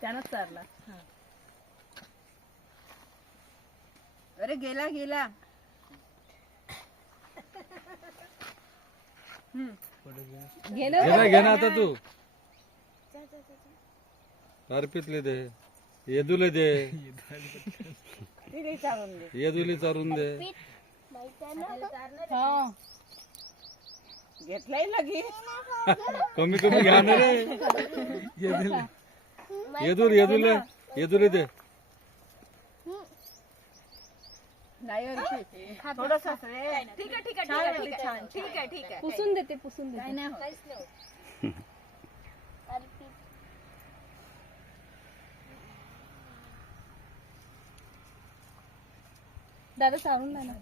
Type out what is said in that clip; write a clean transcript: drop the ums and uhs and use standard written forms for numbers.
त्यानंच चारला. अरे गेला गेला. घे ना आता तू. अर्पितले दे, येदूले दे, येदूले चारून दे. घेतलाय लगी. कमी कमी घ्या ना रे. येदूले दे. नाही थोडस ठीक आहे ठीक आहे ठीक आहे ठीक आहे. पुसून देते काय नाही होत. दादा सारून ना.